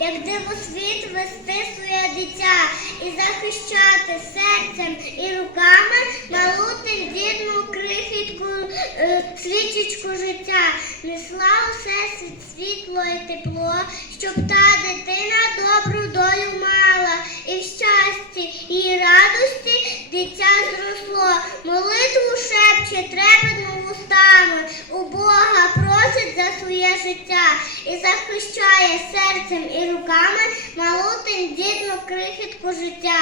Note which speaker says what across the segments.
Speaker 1: мами, у дивосвіт вести своє дитя і захищати серцем і руками малу тендітну крихітку е, свічечку життя. Несла усе світ світло і тепло, щоб та дитина добру долю мала, і в щасті і радості дитя зросло. Молитву шепче трепетно устами, у Бога просить за своє життя і захищає серцем і руками малу тендітну крихітку життя.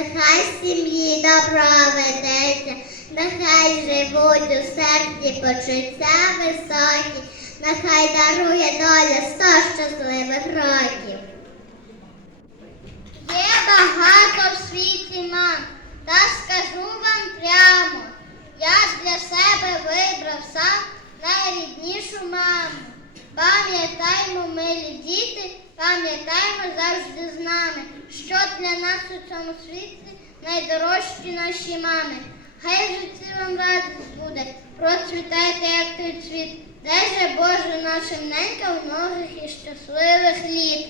Speaker 1: Нехай сім'ї добро ведеться, нехай живуть у серці почуття високі, нехай дарує доля сто щасливих років. Є багато в світі мам, та скажу вам прямо, я для себе вибрав сам найріднішу маму. Пам'ятаймо, милі діти, пам'ятаймо завжди з нами, що для нас у цьому світі найдорожчі наші мами. Хай житті вам радість буде, процвітайте, як той цвіт, дай же Боже нашим ненькам многих і щасливих літ.